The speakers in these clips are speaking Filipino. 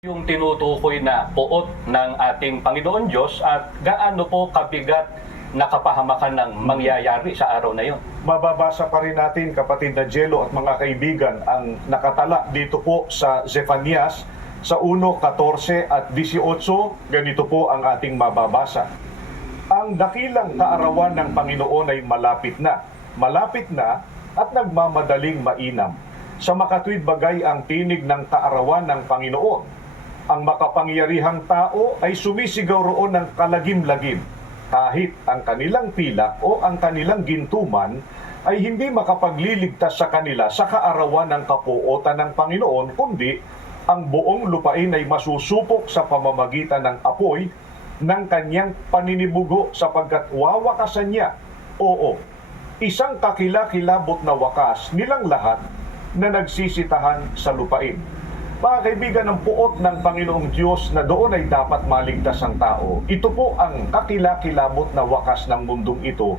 Yung tinutukoy na puot ng ating Panginoon Diyos at gaano po kabigat na kapahamakan ng mangyayari sa araw na yun? Mababasa pa rin natin, kapatid na Jello at mga kaibigan, ang nakatala dito po sa Zefanias sa 1:14 at 18. Ganito po ang ating mababasa. Ang dakilang kaarawan ng Panginoon ay malapit na at nagmamadaling mainam. Sa makatwid bagay ang tinig ng kaarawan ng Panginoon. Ang makapangyarihang tao ay sumisigaw roon ng kalagim-lagim, kahit ang kanilang pilak o ang kanilang gintuman ay hindi makapagliligtas sa kanila sa kaarawan ng kapuotan ng Panginoon, kundi ang buong lupain ay masusupok sa pamamagitan ng apoy ng kanyang paninibugo sapagkat wawakasan niya. Oo, isang kakilakilabot na wakas nilang lahat na nagsisitahan sa lupain. Mga kaibigan, ng puot ng Panginoong Diyos na doon ay dapat maligtas ang tao. Ito po ang kakilakilabot na wakas ng mundong ito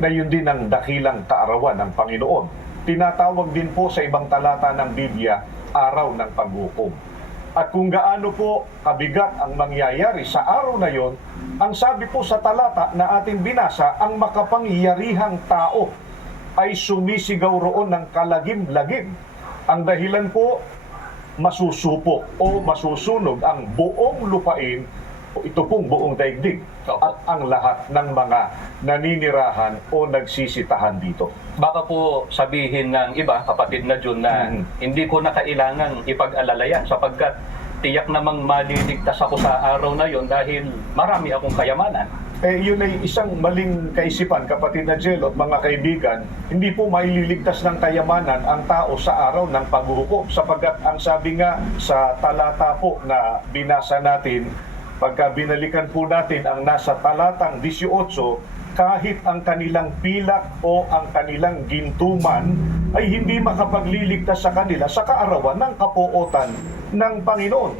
na yun din ang dakilang kaarawan ng Panginoon. Tinatawag din po sa ibang talata ng Biblia, araw ng paghukom. At kung gaano po kabigat ang mangyayari sa araw na yon, ang sabi po sa talata na ating binasa, ang makapangyarihang tao ay sumisigaw roon ng kalagim-lagim. Ang dahilan po, masusupok o masusunog ang buong lupain, ito pong buong daigdig at ang lahat ng mga naninirahan o nagsisitahan dito. Baka po sabihin ng iba, kapatid na Jun, na hindi ko na kailangan ipag-alala yan sapagkat tiyak namang maliligtas ako sa araw na yon dahil marami akong kayamanan. Yun ay isang maling kaisipan, kapatid na Jello at mga kaibigan. Hindi po maililigtas ng kayamanan ang tao sa araw ng paghuhukom sapagkat ang sabi nga sa talata po na binasa natin, pagka binalikan po natin ang nasa talatang 18, kahit ang kanilang pilak o ang kanilang gintuman ay hindi makapagliligtas sa kanila sa kaarawan ng kapuotan ng Panginoon.